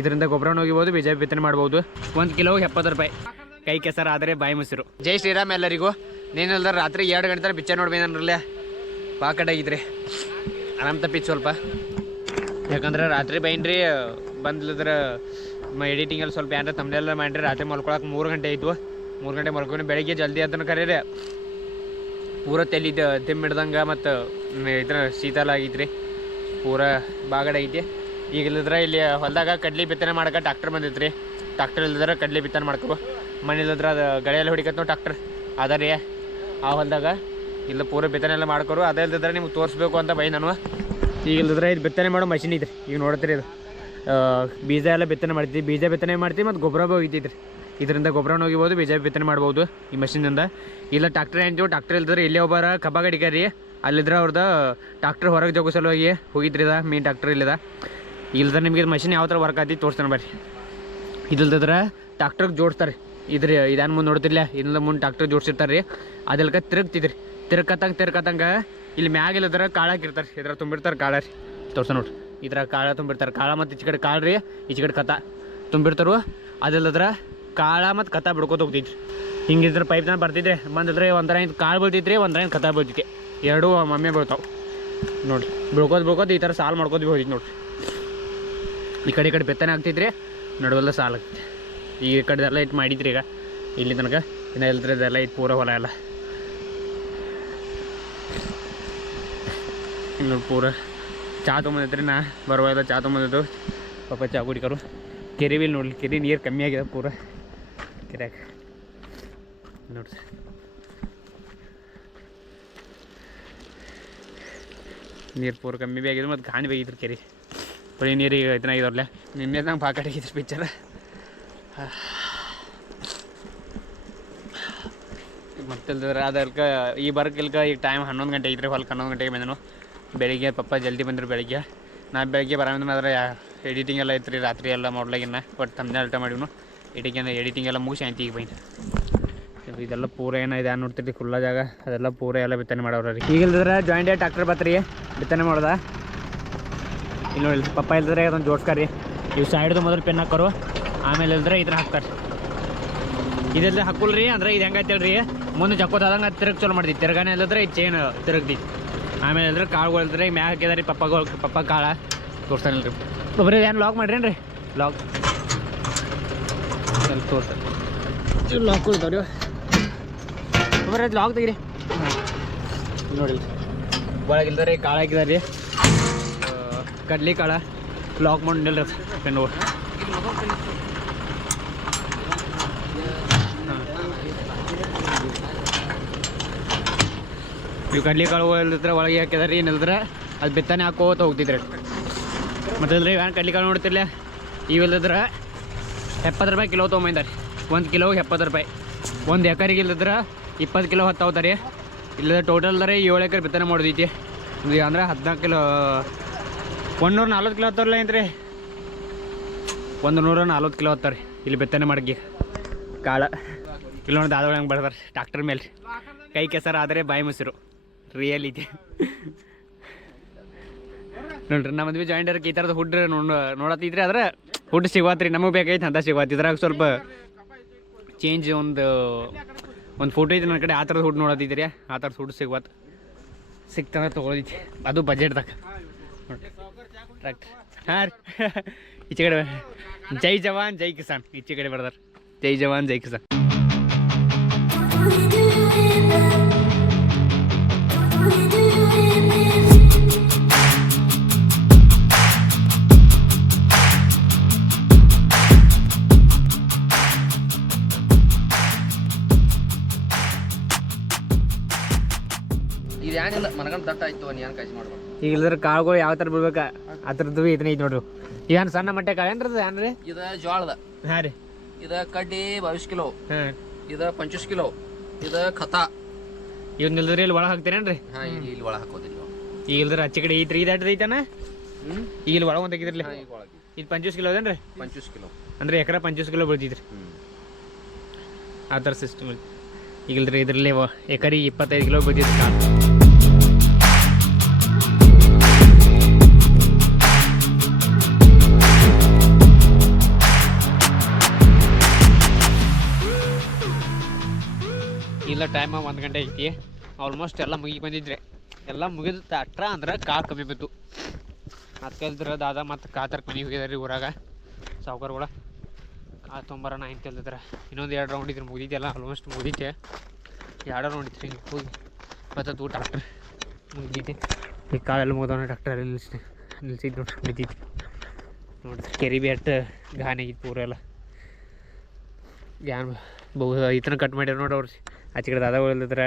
ಇದರಿಂದ ಗೊಬ್ಬರನ ಹೋಗಿಬಹುದು ಬೀಜ ಬಿತ್ತನೆ ಮಾಡ್ಬೋದು. ಒಂದು ಕಿಲೋ ಎಪ್ಪತ್ತು ರೂಪಾಯಿ. ಕೈ ಕೆಸರು ಆದರೆ ಬಾಯಿ ಮೊಸರು. ಜೈ ಶ್ರೀರಾಮ್ ಎಲ್ಲರಿಗೂ. ನೀನಲ್ದ ರಾತ್ರಿ ಎರಡು ಗಂಟೆ ತರ ಪಿಕ್ಚರ್ ನೋಡ್ಬೇಕಂದ್ರಲ್ಲೇ ಬಾ ಕಡೆಗಿದ್ರಿ ಆರಾಮ್ ತಪ್ಪಿತ್ತು ಸ್ವಲ್ಪ. ಯಾಕಂದ್ರೆ ರಾತ್ರಿ ಬೈನ್ರಿ ಎಡಿಟಿಂಗ್ ಎಡಿಟಿಂಗಲ್ಲಿ ಸ್ವಲ್ಪ ಏನಾರ ತಮ್ಮನೆಲ್ಲ ಮಾಡ್ರಿ ರಾತ್ರಿ ಮಲ್ಕೊಳಕ್ಕೆ ಮೂರು ಗಂಟೆ ಆಯಿತು. ಮೂರು ಗಂಟೆ ಮಲ್ಕೊಂಡು ಬೆಳಿಗ್ಗೆ ಜಲ್ದಿ ಅದನ್ನು ಕರೀರಿ. ಪೂರ ತಲೆ ತಿಮ್ಮಿಡ್ದಂಗೆ ಮತ್ತು ಇದ್ರ ಶೀತಲ ಆಗೈತ್ರಿ ಪೂರ ಬಾಗಡ ಐತಿ ಈಗ ಇಲ್ಲದ್ರೆ ಇಲ್ಲಿ ಹೊಲದಾಗ ಕಡ್ಲಿ ಬಿತ್ತನೆ ಮಾಡಕ್ಕೆ ಟ್ಯಾಕ್ಟರ್ ರೀ ಟ್ಯಾಕ್ಟರ್ ಇಲ್ಲದ್ರೆ ಕಡ್ಲಿ ಬಿತ್ತನೆ ಮಾಡ್ಕೋ ಇಲ್ಲದ್ರೆ ಅದು ಗಳೆಯಲ್ಲಿ ಹೊಡಿಕತ್ತು ಟ್ಯಾಕ್ಟರ್ ಅದ ರೀ, ಆ ಹೊಲದಾಗ ಇಲ್ಲ ಪೂರ ಬಿತ್ತನೆ ಎಲ್ಲ ಮಾಡ್ಕೊರು. ಅದೇ ಇಲ್ದಿದ್ರೆ ನಿಮ್ಗೆ ತೋರಿಸ್ಬೇಕು ಅಂತ ಬೈ ನಾನು. ಈಗ ಇಲ್ಲದ್ರೆ ಇದು ಬಿತ್ತನೆ ಮಾಡೋ ಮಷಿನ್ ಇದ್ರಿ ಈಗ ನೋಡ್ತೀರಿ ಇದು. ಬೀಜ ಎಲ್ಲ ಬಿತ್ತನೆ ಮಾಡ್ತೀವಿ. ಬೀಜ ಬಿತ್ತನೆ ಮಾಡ್ತೀವಿ ಮತ್ತು ಗೊಬ್ಬರ ಹೋಗಿದ್ದಿದ್ರಿ ಇದರಿಂದ ಗೊಬ್ಬರ ಹೋಗಿಬೋದು ಬೀಜ ಬಿತ್ತನೆ ಮಾಡ್ಬೋದು ಈ ಮಷಿನಿಂದ ಇಲ್ಲ ಟ್ಯಾಕ್ಟರ್ ಏನ್ತೀವಿ ಟ್ಯಾಕ್ಟರ್ ಇಲ್ದ್ರೆ ಇಲ್ಲೇ ಒಬ್ಬರ ಕಬ್ಬ ಗಡಿಗಾರಿ ಅಲ್ಲಿದ್ರೆ ಅವ್ರದ್ದು ಟ್ಯಾಕ್ಟರ್ ಹೊರಗೆ ಜೋಗಿಸಲು ಹೋಗಿ ಹೋಗಿದ್ರಿ ಇದು ಮೀನ್ ಟ್ಯಾಕ್ಟರ್ ಇಲ್ಲದ. ಇಲ್ದ್ರೆ ನಿಮಗೆ ಮಷಿನ್ ಯಾವ ಥರ ವರ್ಕ್ ಆತಿ ತೋರಿಸ್ತಾನೆ ಬರ್ರಿ. ಇದಿಲ್ದಿದ್ರೆ ಟ್ಯಾಕ್ಟ್ರಿಗೆ ಜೋಡಿಸ್ತಾರೆ. ಇದ್ರ, ಇದಾನ ಮುಂದೆ ನೋಡ್ತಿರ್ಲ ಇಲ್ಲ ಮುಂದೆ ಟ್ಯಾಕ್ಟ್ರಿಗೆ ಜೋಡಿಸಿರ್ತಾರೆ ರೀ ಅದಲ್ಕ ತಿರುಗ್ತಿದ್ರಿ. ತಿರ್ಕತ್ತಂಗೆ ತಿರ್ಕತ್ತಂಗೆ ಇಲ್ಲಿ ಮ್ಯಾಗ ಇಲ್ಲದ್ರ ಕಾಳು ಇದ್ರಾಗ ಇದ್ರ ತುಂಬಿರ್ತಾರೆ ಕಾಳ ರೀ. ತೋರ್ಸ ನೋಡ್ರಿ. ಇದ್ರಾಗ ಕಾಳ ತುಂಬಿರ್ತಾರೆ. ಕಾಳ ಮತ್ತು ಈಚೆ ಕಡೆ ಕಾಳು ರೀ ಈಚೆ ಕಡೆ ಕಥ ತುಂಬಿರ್ತಾರು. ಅದಿಲ್ಲದ್ರ ಕಾಳ ಮತ್ತು ಕತ ಬಿಡ್ಕೋತ ಹೋಗ್ತಿದ್ರಿ. ಹಿಂಗೆ ಪೈಪ್ ನಾನು ಬರ್ತಿದ್ರೆ ಬಂದಿದ್ರೆ ಒಂಥರ ಐದು ಕಾಳು ಬೀಳ್ತಿದ್ರಿ ಒಂಥರ ಐದು ಕಥ ಬೀಳ್ತಿದ್ದೆ ಎರಡೂ ಮಮ್ಮಿ ಬೀಳ್ತಾವೆ. ನೋಡ್ರಿ. ಬಿಳ್ಕೋದು ಬಿಳ್ಕೋದು ಈ ಥರ ಸಾಲು ಮಾಡ್ಕೋದು ಹೋಗಿದ್ದು ನೋಡ್ರಿ. ಈ ಕಡೆ ಈ ಕಡೆ ಬೆತ್ತನೆ ಆಗ್ತಿದ್ರಿ ನಡುವೆಲ್ಲ ಸಾಲ ಈ ಕಡೆದೆಲ್ಲ ಇಟ್ಟು ಮಾಡಿದ್ರಿ ಈಗ. ಇಲ್ಲಿ ತನಕ ಇನ್ನು ಅದೆಲ್ಲ ಇಟ್ಟು ಪೂರ ಹೊಲ ಎಲ್ಲ. ಇನ್ನು ಪೂರ ಚಾ ತೊಗೊಂಬಂದೈತ್ರಿ ನಾ ಚಾ ತೊಗೊಂಬಂದಿದ್ದು ಪಾಪ ಚಾ ಕುಡಿಕರು. ಕೆರೆ ಬಿಲ್ ನೋಡ್ಲಿ, ಕೆರೆ ನೀರು ಕಮ್ಮಿ ಆಗಿದೆ ಪೂರ. ಕೆರೆಯಾಗ. ನೋಡ್ರಿ ನೀರು ಪೂರ ಕಮ್ಮಿ ಬಿ ಆಗಿದೆ ಮತ್ತು ಗಾಣಿ ಬೇಗಿದ್ರು ಕೆರೆ. ಬರೀ ನೀರಿಗೆ ಈಗ ಇದನ್ನ ಇದಾವ್ರಲ್ಲ ನಿನ್ನೆ ನಂಗೆ ಪಾಕಟ್ ಆಗಿದ್ರು ಪಿಕ್ಚರ್ ಮತ್ತಿಲ್ದ್ರೆ ಅದಲ್ಕ ಈ ಬರ್ಕಿಲ್ಕ ಈಗ ಟೈಮ್ ಹನ್ನೊಂದು ಗಂಟೆ ಐತ್ರಿ ಹೊಲಕ್ಕೆ ಹನ್ನೊಂದು ಗಂಟೆಗೆ ಬಂದನು. ಬೆಳಿಗ್ಗೆ ಪಪ್ಪ ಜಲ್ದಿ ಬಂದರು ಬೆಳಿಗ್ಗೆ. ನಾ ಬೆಳಿಗ್ಗೆ ಅದ್ರ ಎಡಿಟಿಂಗ್ ಎಲ್ಲ ಐತ್ರಿ, ರಾತ್ರಿ ಎಲ್ಲ ಮಾಡ್ಲಾಗಿನ್ನ. ಬಟ್ ತಮ್ಮನೇ ಅಲ್ಟ ಮಾಡಿವ್ನು. ಎಡಿಟಿಂಗ್ ಎಡಿಟಿಂಗ್ ಎಲ್ಲ ಮುಗಿಸಿ ಆಯ್ತು ಈಗ ಬೈನ್. ಇದೆಲ್ಲ ಪೂರ ಏನೋ ಇದೆ ನೋಡ್ತಿರ್ತಿ ಖುಲ್ಲ ಜಾಗ. ಅದೆಲ್ಲ ಪೂರ ಎಲ್ಲ ಬಿತ್ತನೆ ಮಾಡೋರ ರೀ ಈಗ ಇಲ್ದಿದ್ರೆ ಜಾಯಿಂಟ್ ಟ್ಯಾಕ್ಟರ್ ಬತ್ರಿ, ಬಿತ್ತನೆ ಮಾಡ್ದ. ಇಲ್ಲಿ ನೋಡಿ ಪಪ್ಪ ಇಲ್ದ್ರೆ ಅದೊಂದು ಜೋಡ್ಸ್ಕಾರಿ ಇವು ಸೈಡ್ದು ಮೊದಲು ಪೆನ್ ಹಾಕೋರು ಆಮೇಲೆ ಇಲ್ದ್ರೆ ಇದ್ರ ಹಾಕ್ತಾರೆ. ಇದೆಲ್ಲ ಹಾಕುಲ್ರಿ ಅಂದ್ರೆ ಇದು ಹೆಂಗೈತಲ್ರಿ ಮುಂದೆ ಜಕ್ಕೋದಂಗೆ ತಿರುಗಿ ಚಲೋ ಮಾಡ್ತಿ ತಿರ್ಗಾನೆ ಇಲ್ಲದ್ರೆ ಇದು ಚೇನ್ ತಿರುಗ್ದಿ. ಆಮೇಲೆ ಇಲ್ದ್ರೆ ಕಾಳುಗಳು ಇಲ್ದ್ರೆ ಮ್ಯಾಗ ಹಾಕಿದಾರೆ ಪಪ್ಪಗಳು ಪಪ್ಪ ಕಾಳ. ತೋರ್ಸ್ತಾನಿಲ್ರಿ ಒಬ್ಬರೇ ಏನು ಲಾಕ್ ಮಾಡ್ರೇನ್ರಿ? ಲಾಕ್ ಸ್ವಲ್ಪ ತೋರ್ಸ್ತಾರೆ ಲಾಕ್ ಕೊಡ್ತಾವ್ರಿ ಒಬ್ಬರೇ ಲಾಕ್ ತೆಗಿರಿ. ನೋಡಿ ಒಳಗಿಲ್ದಾರೆ ಕಾಳು ಹಾಕಿದಾರೆ. ಕಡ್ಲಿ ಕಾಳ, ಲಾಕ್ ಮಾಡಿ ನಿಲ್ರಿ ಪೆನ್ನು. ಇವು ಕಡ್ಲಿ ಕಾಳು ಇಲ್ದಿದ್ರೆ ಒಳಗೆ ಹಾಕಿದಾರೆ ಏನಿಲ್ದ್ರೆ ಅದು ಬಿತ್ತನೆ ಹಾಕೋತ ಹೋಗ್ತಿದ್ರಿ. ಮತ್ತಲ್ರಿ ಏನು ಕಡ್ಲಿ ಕಾಳು ನೋಡ್ತಿರ್ಲ? ಇವಿಲ್ಲದ್ರೆ ಎಪ್ಪತ್ತು ರೂಪಾಯಿ ಕಿಲೋ ತೊಗೊಂಬಂದಾರೆ ಒಂದು ಕಿಲೋಗೆ ಎಪ್ಪತ್ತು ರೂಪಾಯಿ. ಒಂದು ಎಕರೆಗೆ ಇಲ್ಲದ್ರೆ ಇಪ್ಪತ್ತು ಕಿಲೋ ಹತ್ತು ಹೋಗ್ತಾರೆ ಇಲ್ಲದ ಟೋಟಲ್ದರೆ ಏಳು ಎಕರೆ ಬಿತ್ತನೆ ಮಾಡೋದೈತಿ. ಅಂದ್ರೆ ಹದಿನಾಲ್ಕು ಕಿಲೋ ಒಂದು ನೂರ ನಲ್ವತ್ತು ಕಿಲೋ ಹತ್ತಾರಲ್ಲ ರೀ ಒಂದು ನೂರ ನಲ್ವತ್ತು ಕಿಲೋ ಹತ್ತಾರ ಇಲ್ಲಿ ಬೆತ್ತನೆ ಮಾಡಕ್ಕೆ ಕಾಳ. ಇಲ್ಲಿ ನೋಡಿ ದಾದೊಳಗೆ ಹಂಗೆ ಬರ್ತಾರೆ ಟ್ಯಾಕ್ಟರ್ ಮೇಲೆ. ಕೈ ಕೆಸರು ಆದರೆ ಬಾಯಿ ಮೊಸರು. ರಿಯಲ್ ಇದೆ. ನೋಡ್ರಿ ನಮ್ಮ ಮದ್ವೆ ಜಾಯಿಂಟ್ ಈ ಥರದ ಹುಡ್ ನೋಡ, ನೋಡತ್ತಿದ್ರಿ ಆದ್ರೆ ಹುಡ್ ಸಿಗತ್ರಿ ನಮಗೆ ಬೇಕಾಯ್ತು ಅಂತ ಸಿಗತ್ತೆ ಇದ್ರಾಗ ಸ್ವಲ್ಪ ಚೇಂಜ್ ಒಂದು ಒಂದು ಫೋಟೋ ಐತೆ ನನ್ನ ಕಡೆ. ಆ ಥರದ ಹುಡ್ ನೋಡತ್ತಿದ್ರಿ. ಆ ಥರದ ಹುಡ್ ಸಿಗತ್ತೆ ಸಿಗ್ತಾನೆ ತೊಗೊಳೈತಿ ಅದು ಬಜೆಟ್ದಾಗ ನೋಡ್ರಿ. ಕರೆಕ್ಟ್ ಹಾಂ ರೀ. ಈಚೆ ಕಡೆ. ಜೈ ಜವಾನ್, ಜೈ ಕಿಸಾನ್. ಈಚೆ ಕಡೆ ಬರ್ದಾರ. ಜೈ ಜವಾನ್, ಜೈ ಕಿಸಾನ್. ಇದು ಏನಿಲ್ಲ ದಟ್ಟ ಆಯ್ತು ನೀ ಏನು ಕಾಯ್ಸಿ ಮಾಡ್ಬೇಕು ಈಗ ಇಲ್ದ್ರ ಕಾಳುಗಳು ಯಾವ ಥರ ಬಿಡ್ಬೇಕ? ಅದ್ರದ್ದು ಇದನ್ನ ಐತಿ ನೋಡ್ರಿ ಏನು ಸಣ್ಣ ಮಟ್ಟೆ ಕಾಳು ಏನ್ರಿ ಏನ್ರಿ? ಇದು ಜೋಳದ ಹಾಂ ರೀ. ಇದು ಕಡ್ಡಿ ಬಾವಿಸ್ ಕಿಲೋ. ಹಾಂ. ಇದು ಪಂಚಸ್ ಕಿಲೋ. ಇದು ಖತ. ಇವ್ನ ಇಲ್ದ್ರಿ ಇಲ್ಲಿ ಒಳಗೆ ಹಾಕ್ತೀರೇನ್ರಿ ಹಾ ಇಲ್ಲಿ ಇಲ್ಲಿ ಒಳಗೆ ಹಾಕೋದಿಲ್ಲ ಈಗ ಇಲ್ದ್ರ ಆಚೆ ಕಡೆ ಐತ್ರಿ ಇದು ಅಡ್ಡ ಐತನ ಈಗ ಇಲ್ಲಿ ಒಳಗೆ ಒಂದು ಇದು ಪಂಚಸ್ ಕಿಲೋ ಅದೇನ್ರಿ? ಪಂಚಸ್ ಕಿಲೋ. ಅಂದ್ರೆ ಎಕರೆ ಪಂಚಸ್ ಕಿಲೋ ಬೀಳ್ತಿದ್ರಿ ಆ ಥರ ಸಿಸ್ಟಮ್ ಈಗ ಇಲ್ದ್ರಿ ಇದ್ರಲ್ಲಿ ಎಕರೆ ಇಪ್ಪತ್ತೈದು ಕಿಲೋ ಬೀಳ್ತಿದ್ರಿ ಕಾಳು. ಈಗೆಲ್ಲ ಟೈಮ್ ಒಂದು ಗಂಟೆ ಐತಿ. ಆಲ್ಮೋಸ್ಟ್ ಎಲ್ಲ ಮುಗಿ ಬಂದಿದ್ರೆ. ಎಲ್ಲ ಮುಗಿದ ತಟ್ರ ಅಂದ್ರೆ ಕಾಲು ಕಮ್ಮಿ ಬಿತ್ತು ಅದು ಕಲ್ದ್ರ ದಾದ ಮತ್ತು ಕಾತರ ಮನೆಗೆ ಹೋಗಿದಾರೆ ಊರಾಗ. ಸಾವುಕಾರ್ಗಳ. ಕಾ ತೊಂಬರೋಣ ಅಂತ ಹೇಳ್ತಿದ್ರೆ ಇನ್ನೊಂದು ಎರಡು ರೌಂಡ್ ಇದ್ರೆ ಎಲ್ಲ ಆಲ್ಮೋಸ್ಟ್ ಮುಗಿದೈತೆ ಎರಡು ರೌಂಡ್ ಇತ್ತು ಹಿಂಗೆ ಹೋಗಿ. ಬರ್ತದೆ ಡಾಕ್ಟ್ರ್ ಮುಗಿದಿದ್ದೆ ಈ ಕಾಲೆಲ್ಲ ಮುಗಿದವನ ಡಾಕ್ಟರ್ ಅಲ್ಲಿ ನಿಲ್ಸಿ ನಿಲ್ಸಿದ್ದು ನೋಡಿ ಬಿದ್ದೈತಿ ಕೆರೆ ಕೆರಿ ಬೆಟ್ಟ ಗಾನಾಗಿತ್ತು ಪೂರ ಊರೆಲ್ಲ ಗ್ಯಾನ್ ಬಹು ಈತನ ಕಟ್ ಮಾಡ್ಯಾರ ನೋಡಿ ಆಚೆ ಕಡೆ ದಾದ ಉಳಿದ್ರೆ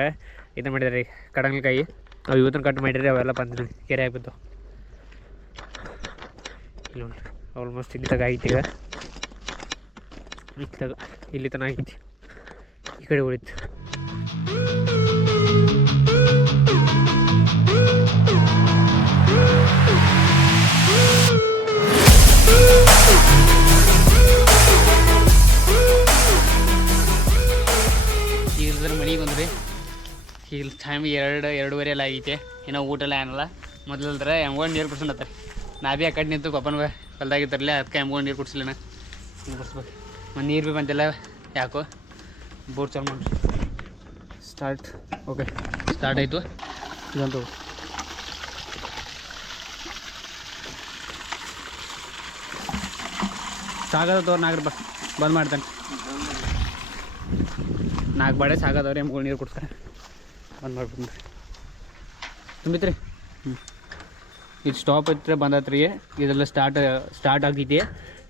ಇದು ಮಾಡಿದಾರೆ, ಕಡಂಗ್ಲಕಾಯಿ. ಅವು ಇವತ್ತನ ಕಟ್ ಮಾಡಿರಿ, ಅವೆಲ್ಲ ಬಂದ್ರಿ, ಕೆರೆ ಆಗ್ಬಿತ್ತು ಆಲ್ಮೋಸ್ಟ್ ಇಲ್ಲಿ ತಗ ಆಯ್ತು ಈಗ. ಇಲ್ಲಿ ತಗ ಇಲ್ಲಿ ತನಕ ಆಗಿತ್ತು ಈ ಕಡೆ ಉಳಿತು. ಟೈಮ್ ಎರಡು, ಎರಡೂವರೆ ಎಲ್ಲ ಆಗೈತೆ. ಏನೋ ಊಟ ಎಲ್ಲ ಏನಲ್ಲ. ಮೊದಲಲ್ದ್ರೆ ಎಮ್ಗೊಂಡು ನೀರು ಕುಡ್ಸೋಣತ್ತಾರೆ ನಾ ಭೀ ಆ ಕಡೆ ನಿಂತು ಪಪ್ಪನ ಹೊಲ್ದಾಗಿತ್ತಾರಲ್ಲ ಅದಕ್ಕೆ ಎಮ್ಗೊಂಡು ನೀರು ಕುಡ್ಸಲಿನ ನೀರು ಕುಡ್ಸ್ಬೇಕು. ಮತ್ತು ನೀರು ಭೀ ಬಂದಿಲ್ಲ. ಯಾಕೋ? ಬೋರ್ ಚಾಲು ಮಾಡಿ ಸ್ಟಾರ್ಟ್ ಓಕೆ ಸ್ಟಾರ್ಟ್ ಆಯಿತು. ಇದಂತೂ. ಸಾಗದ ತೋರ್ ಬಸ್ ಬಂದ್ ಮಾಡ್ತಾನೆ. ನಾಲ್ಕು ಬಾಡೆ ಸಾಗದವ್ರೆ ಎಮ್ಗಳು ನೀರು ಕೊಡ್ತಾರೆ ಬಂದ್ ಮಾಡ್ಬಿಟ್ಟು ತುಂಬಿತ್ರಿ ಹ್ಞೂ ಇದು ಸ್ಟಾಪ್ ಐತ್ರಿ ಬಂದತ್ರಿ. ಇದೆಲ್ಲ ಸ್ಟಾರ್ಟ್ ಸ್ಟಾರ್ಟ್ ಆಗ್ತೈತಿ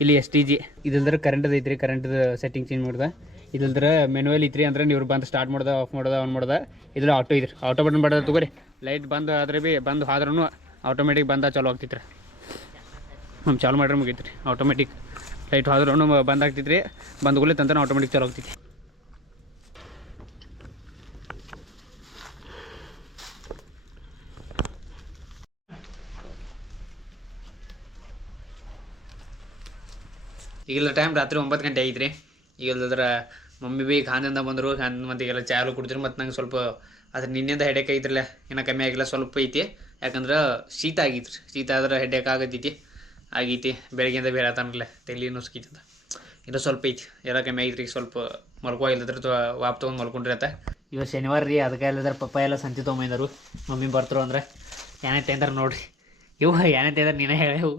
ಇಲ್ಲಿ ಎಸ್ ಟಿ ಜಿ ಇದಿಲ್ದ್ರೆ ಕರೆಂಟ್ ಐತ್ರಿ ಕರೆಂಟ್ ಸೆಟ್ಟಿಂಗ್ ಚೇಂಜ್ ಮಾಡ್ದೆ. ಇದಿಲ್ದ್ರೆ ಮೆನುವಲ್ ಐತ್ರಿ ಅಂದ್ರೆ ನೀವು ಬಂದು ಸ್ಟಾರ್ಟ್ ಮಾಡ್ದೆ ಆಫ್ ಮಾಡ್ದೆ ಆನ್ ಮಾಡ್ದೆ. ಇದ್ರ ಆಟೋ ಇದ್ರಿ ಆಟೋ ಬಟನ್ ಬಡದ ತಗೋರಿ. ಲೈಟ್ ಬಂದು ಆದ್ರೆ ಭೀ ಬಂದು ಆದ್ರೂ ಆಟೋಮೆಟಿಕ್ ಬಂದ ಚಾಲು ಆಗ್ತಿತ್ತು ಹ್ಞೂ ಚಾಲು ಮಾಡ್ರೆ ಮುಗೀತ್ರಿ ಆಟೋಮೆಟಿಕ್ ಲೈಟ್ ಆದ್ರೂ ಬಂದ್ ಆಗ್ತೈತೆ ರೀ ಬಂದ್ಗುಲೆ ತಂತಾನೆ ಆಟೋಮೆಟಿಕ್ ಚಾಲು ಆಗ್ತೈತಿ ಈಗೆಲ್ಲ ಟೈಮ್ ರಾತ್ರಿ ಒಂಬತ್ತು ಗಂಟೆ ಐತ್ರಿ. ಈಗಲ್ದ್ರ ಮಮ್ಮಿ ಭೀ ಖಾನಿಂದ ಬಂದರು ಖಾನ್ ಮತ್ತು ಈಗೆಲ್ಲ ಚಾಲು ಕುಡಿದ್ರು, ಮತ್ತು ನಂಗೆ ಸ್ವಲ್ಪ ಅದ್ರ ನಿನ್ನೆಯಿಂದ ಹೆಡೇಕ್ ಐತ್ರಲ್ಲ ಇನ್ನು ಕಮ್ಮಿ ಆಗಿಲ್ಲ, ಸ್ವಲ್ಪ ಐತಿ. ಯಾಕಂದ್ರೆ ಶೀತ ಆಗಿತ್ತು ಶೀತ ಆದ್ರೆ ಹೆಡೇಕ್ ಆಗತ್ತೈತಿ ಆಗೈತಿ. ಬೆಳಗ್ಗೆಯಿಂದ ಬೇರೆ ತಲೆ ನುಸ್ಕೈತಿ ಅಂತ. ಇನ್ನೂ ಸ್ವಲ್ಪ ಐತಿ. ಎಲ್ಲ ಕಮ್ಮಿ ಆಗಿತ್ರಿ ಈಗ ಸ್ವಲ್ಪ ಮಲ್ಕೋ ಇಲ್ಲದ್ರ ವಾಪ್ ತೊಗೊಂಡು ಮಲ್ಕೊಂಡ್ರಿ ಅಂತ ಇವತ್ತು ಶನಿವಾರ ರೀ, ಅದಕ್ಕೆ ಇಲ್ಲದ್ರ ಪಪ್ಪ ಎಲ್ಲ ಸಂತಿ ತೊಗೊಂಬಂದರು. ಮಮ್ಮಿ ಬರ್ತರು ಅಂದ್ರೆ ಏನೈತೆ ಅಂದ್ರೆ ನೋಡ್ರಿ. ಇವು ಏನೈತೆ ಅಂದ್ರೆ ನೀನೇ ಹೇಳು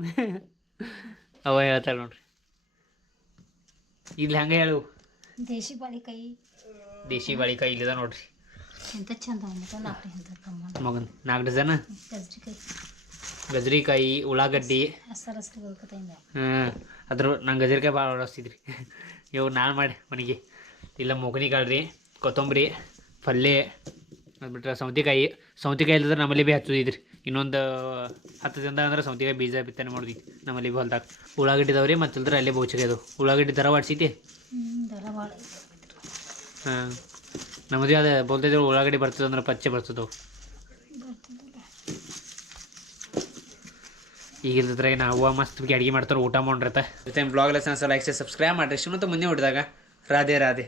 ಅವ ಹೇಳ್ತಾಳೆ ನೋಡ್ರಿ. ಇಲ್ಲಿ ಹಂಗೆ ಹೇಳು. ದೇಶಿ ಬಾಳಿಕಾಯಿ ದೇಶಿ ಬಾಳಿಕಾಯಿ ಇಲ್ಲಿದ ನೋಡ್ರಿ. ಎಂತ ಚಂದ ಮಗನ್ ನಾಲ್ಕು ಡಜನ್? ಗಜ್ರಿಕಾಯಿ ಗಜರಿಕಾಯಿ ಉಳ್ಳಾಗಡ್ಡಿ. ಹಾಂ ಅದ್ರ ನಂಗೆ ಗಜರಿಕಾಯಿ ಭಾಳ ಓಡಿಸ್ತಿದ್ರಿ ಇವು ನಾನು ಮಾಡಿ ಮನೆಗೆ. ಇಲ್ಲ ಮೊಗನಿ ರೀ ಕೊತ್ತಂಬರಿ ಪಲ್ಯ ಅದು ಬಿಟ್ರೆ ಸೌತೆಕಾಯಿ. ಸೌತೆಕಾಯಿ ಇಲ್ಲದ್ರೆ ನಮ್ಮಲ್ಲಿ ಭೀ ಹಚ್ಚೋದಿದ್ರಿ. ಇನ್ನೊಂದು ಹತ್ತು ದಿನದಾಗ ಅಂದ್ರೆ ಸೌತೆಕಾಯಿ ಬೀಜ ಬಿತ್ತನೆ ಮಾಡಿದ್ವಿ ನಮ್ಮಲ್ಲಿ ಹೊಲ್ದಾಗ. ಉಳ್ಳಾಗಡ್ಡಿ ಇದಾವ್ರಿ ರೀ ಮತ್ತಿಲ್ದ್ರೆ ಅಲ್ಲೇ ಬೋಚಿಗೆ ಅದು. ಉಳ್ಳಾಗಡ್ಡಿ ದರ ಬಾಡ್ಸೈತಿ? ಹಾಂ. ನಮ್ಮದೇ ಅದು ಬೋಲ್ತಿದ್ರೆ ಉಳ್ಳಾಗಡ್ಡಿ ಬರ್ತದೆ ಅಂದ್ರೆ ಪಚ್ಚೆ ಬರ್ತದವು. ಈಗ ಇಲ್ದಿದ್ರೆ ನಾವು ಮಸ್ತ್ ಅಡುಗೆ ಮಾಡ್ತಾರೆ ಊಟ ಮಾಡಿರತ್ತೆ ಜೊತೆ ಬ್ಲಾಗ್ ಲೈಕ್ ಸಬ್ಸ್ಕ್ರೈಬ್ ಮಾಡಿರಿ. ಶಿವನಂತ ಮುಂದೆ ಹೊಡೆದಾಗ ರಾಧೆ ರಾಧೆ.